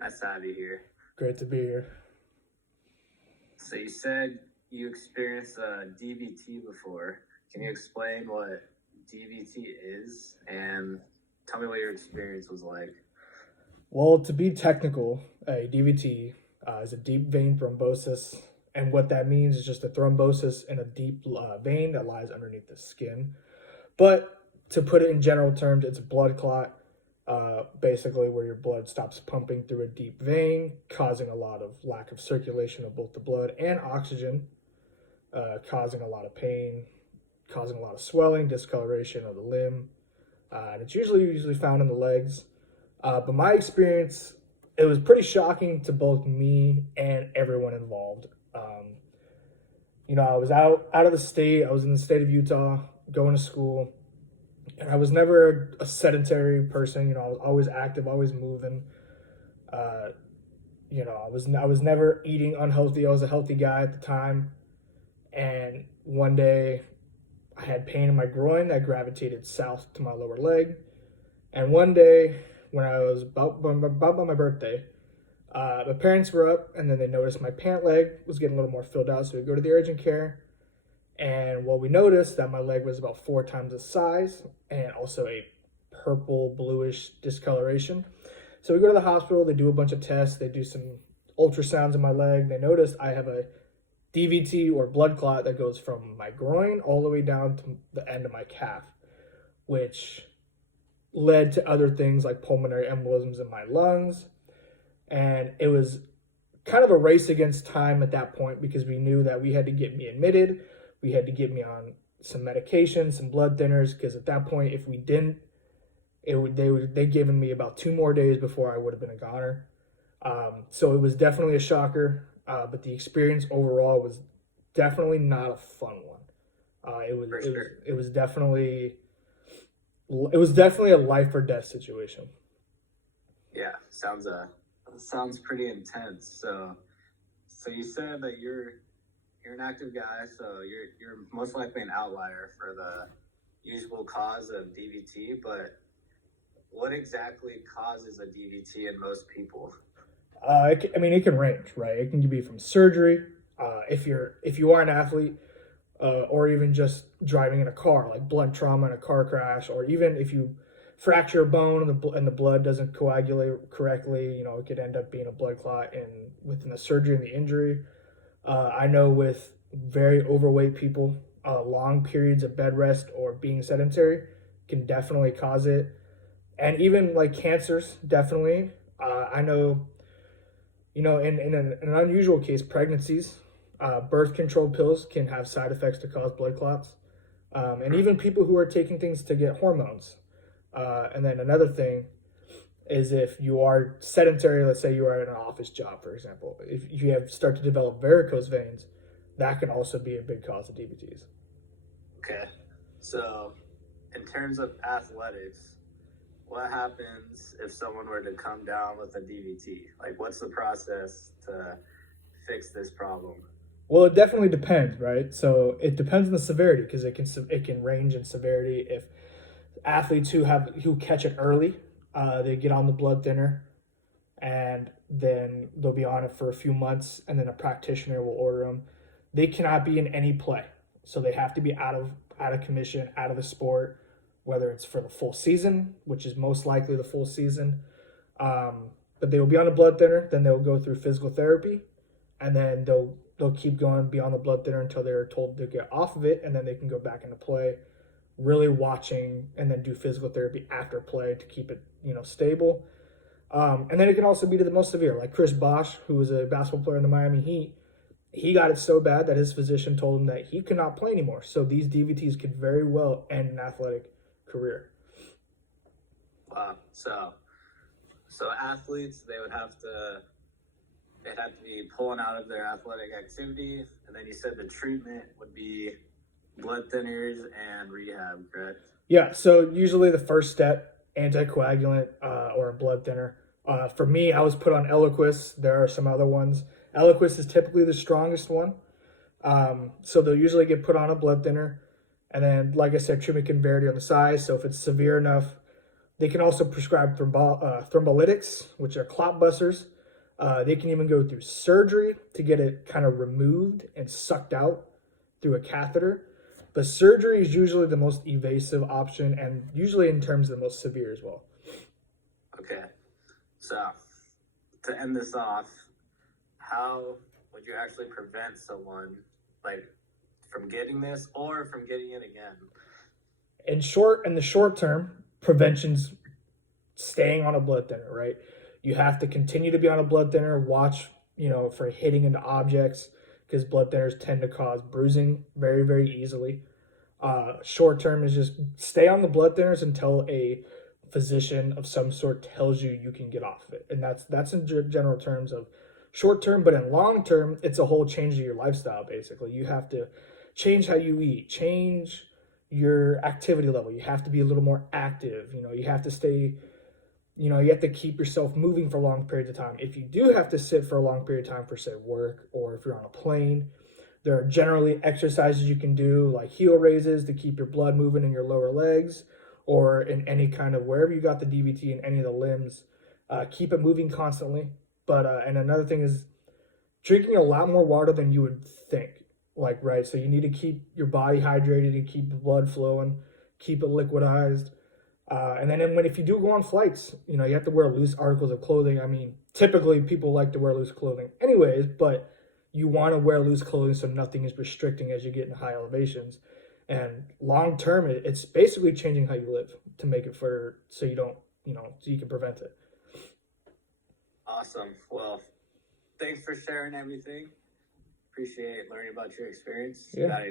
Nice to have you here. Great to be here. So you said you experienced DVT before. Can you explain what DVT is and tell me what your experience was like? Well, to be technical, a DVT is a deep vein thrombosis. And what that means is just a thrombosis in a deep vein that lies underneath the skin. But to put it in general terms, it's a blood clot, basically where your blood stops pumping through a deep vein, causing a lot of lack of circulation of both the blood and oxygen, causing a lot of pain, causing a lot of swelling, discoloration of the limb. And it's usually found in the legs. But my experience, it was pretty shocking to both me and everyone involved. I was out of the state. I was in the state of Utah, going to school, and I was never a sedentary person. I was always active, always moving. I was never eating unhealthy. I was a healthy guy at the time, and one day I had pain in my groin that gravitated south to my lower leg, and one day when I was about by my birthday, my parents were up, and then they noticed my pant leg was getting a little more filled out, so we go to the urgent care. And we noticed that my leg was about 4 times the size and also a purple bluish discoloration. So we go to the hospital, they do a bunch of tests, they do some ultrasounds in my leg. They noticed I have a DVT or blood clot that goes from my groin all the way down to the end of my calf, which led to other things like pulmonary embolisms in my lungs. And it was kind of a race against time at that point because we knew that we had to get me admitted. We had to get me on some medication, some blood thinners, because at that point, if we didn't, they given me about 2 more days before I would have been a goner. So it was definitely a shocker, but the experience overall was definitely not a fun one. It was definitely a life or death situation. Yeah, sounds pretty intense. So you said that you're an active guy, so you're most likely an outlier for the usual cause of DVT, but what exactly causes a DVT in most people? It can range, right? It can be from surgery, if you are an athlete, or even just driving in a car, like blood trauma in a car crash, or even if you fracture a bone and the blood doesn't coagulate correctly, it could end up being a blood clot within the surgery and the injury. I know with very overweight people, long periods of bed rest or being sedentary can definitely cause it. And even like cancers, definitely. I know, in an unusual case, pregnancies, birth control pills can have side effects to cause blood clots. And even people who are taking things to get hormones. And then another thing is if you are sedentary, let's say you are in an office job, for example, if you start to develop varicose veins, that can also be a big cause of DVTs. Okay. So in terms of athletics, what happens if someone were to come down with a DVT? Like, what's the process to fix this problem? Well, it definitely depends, right? So it depends on the severity because it can range in severity. If athletes who catch it early, they get on the blood thinner, and then they'll be on it for a few months, and then a practitioner will order them. They cannot be in any play, so they have to be out of commission, out of the sport, whether it's for the full season, which is most likely the full season. But they will be on a blood thinner, then they'll go through physical therapy, and then they'll keep going, be on the blood thinner until they're told to get off of it, and then they can go back into play. Really watching and then do physical therapy after play to keep it, stable. And then it can also be to the most severe, like Chris Bosh, who was a basketball player in the Miami Heat. He got it so bad that his physician told him that he could not play anymore. So these DVTs could very well end an athletic career. Wow. So athletes, they'd have to be pulling out of their athletic activity, and then you said the treatment would be blood thinners and rehab, correct? Yeah, so usually the first step, anticoagulant or a blood thinner. For me, I was put on Eliquis. There are some other ones. Eliquis is typically the strongest one. So they'll usually get put on a blood thinner. And then, like I said, treatment can vary on the size. So if it's severe enough They can also prescribe thrombolytics, which are clot busters. They can even go through surgery to get it kind of removed and sucked out through a catheter. But surgery is usually the most evasive option and usually in terms of the most severe as well. Okay. So, to end this off, how would you actually prevent someone like from getting this or from getting it again? In the short term, prevention's staying on a blood thinner, right? You have to continue to be on a blood thinner, watch, for hitting into objects because blood thinners tend to cause bruising very, very easily. Short term is just stay on the blood thinners until a physician of some sort tells you you can get off of it. And that's in general terms of short term, but in long term, it's a whole change of your lifestyle, basically. You have to change how you eat, change your activity level. You have to be a little more active. You have to stay, you have to keep yourself moving for long periods of time. If you do have to sit for a long period of time for, say, work, or if you're on a plane, there are generally exercises you can do, like heel raises to keep your blood moving in your lower legs, or in any kind of, wherever you got the DVT in any of the limbs, keep it moving constantly. But and another thing is drinking a lot more water than you would think. Right, so you need to keep your body hydrated and keep the blood flowing, keep it liquidized. And then if you do go on flights, you have to wear loose articles of clothing. I mean, typically people like to wear loose clothing anyways, but you want to wear loose clothing so nothing is restricting as you get in high elevations. And long term, it's basically changing how you live to make it so you don't, so you can prevent it. Awesome. Well, thanks for sharing everything. Appreciate learning about your experience. Yeah.